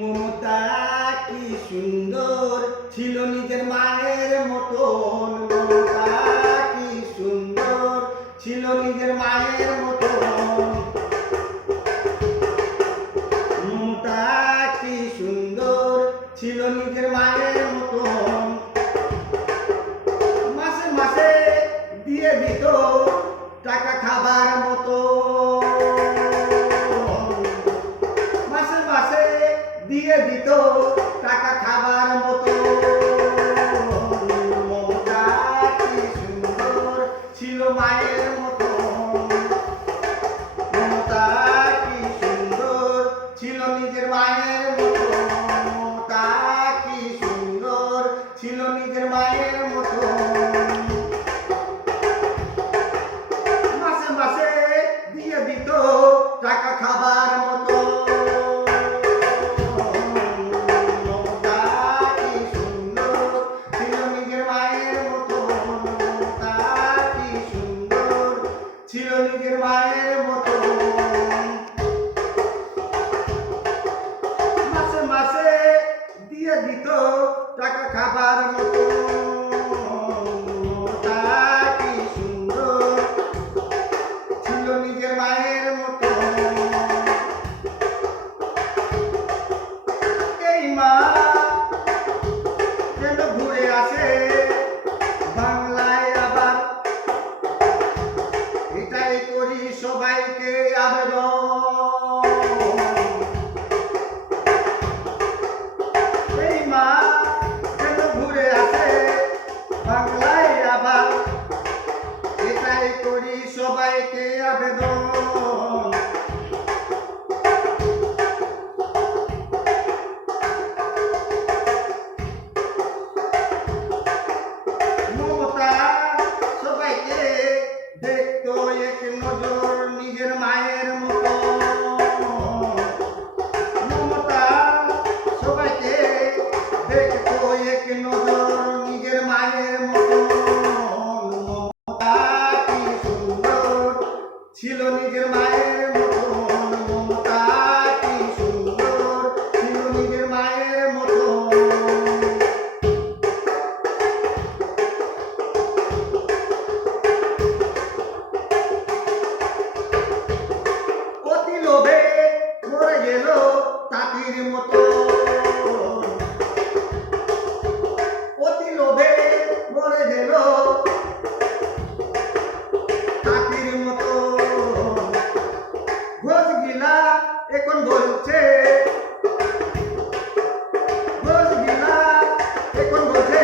মমতা কি সুন্দর ছিল নিজের মায়ের মতন। মমতা কি সুন্দর ছিল নিজের মায়ের মতন। মমতা কি সুন্দর ছিল নিজের মায়ের মতন। মাসে মাসে দিয়ে দিত টাকা খাবার মতো। মাসে মাসে দিয়ে দিত টাকা খাবার মতো। মমতা কি সুন্দর ছিল মায়ের মতো। মমতা কি সুন্দর ছিল নিজের মায়ের মতো। মমতা কি সুন্দর ছিল নিজের মায়ের মতো। মাসে মাসে দিয়ে দিত টাকা খাবার মতো। ছিল নিজের মায়ের মতো। মাসে মাসে দিয়ে দিত টাকা খাবার মতো। মমতা কি সুন্দর ছিল নিজের মায়ের মতো। এই মা যেন ঘুরে আসে বাংলায় আবার। এটাই করি সবাইকে আবেদন। এই মা যেন ঘুরে আসে বাংলায় আবার। এটাই করি সবাইকে আবেদন। মমতা সবাইকে দেখতো এক নজর নিজের মায়ের মতো। মমতা সবাইকে দেখতো এক নজর নিজের মায়ের মতো। মমতা কি সুন্দর ছিল নিজের মায়ের মতো। মমতা কি সুন্দর ছিল নিজের মায়ের মতো। অতি লোভে মরে গেল তাঁতির মতো। অতি লোভে মরে গেল তাঁতির মতো। ঘোষ গিলা এখন বলছে। ঘোষ গিলা এখন বলছে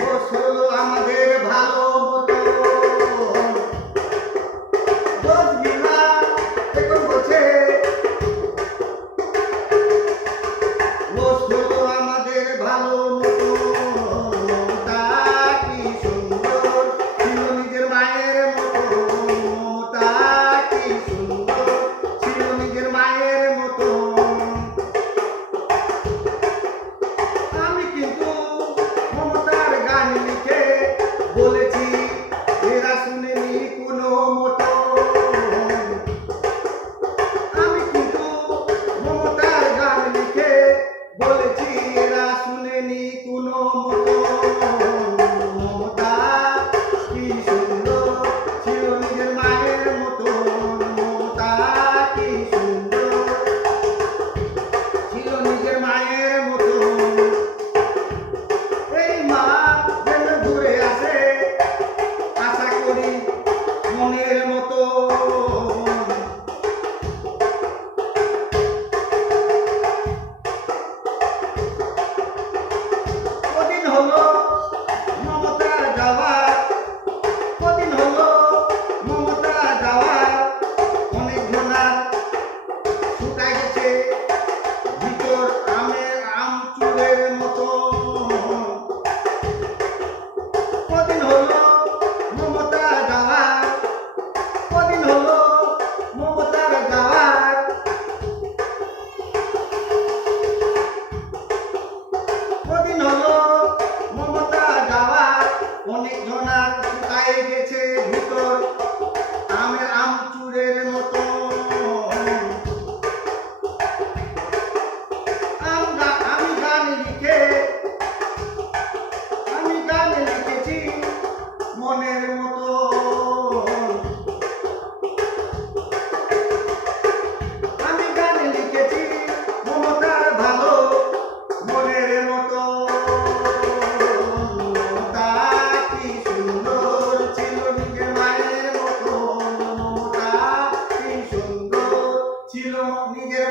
ঘোষ হলো আমাদের ভালো মতো। ঘোষ গিলা এখন বলছে ঘোষ হলো আমাদের ভালো মতো। মমতা কি সুন্দর ছিল নিজের মায়ের মতো। মমতা কি সুন্দর ছিল নিজের মায়ের মতো। ছিল নিজের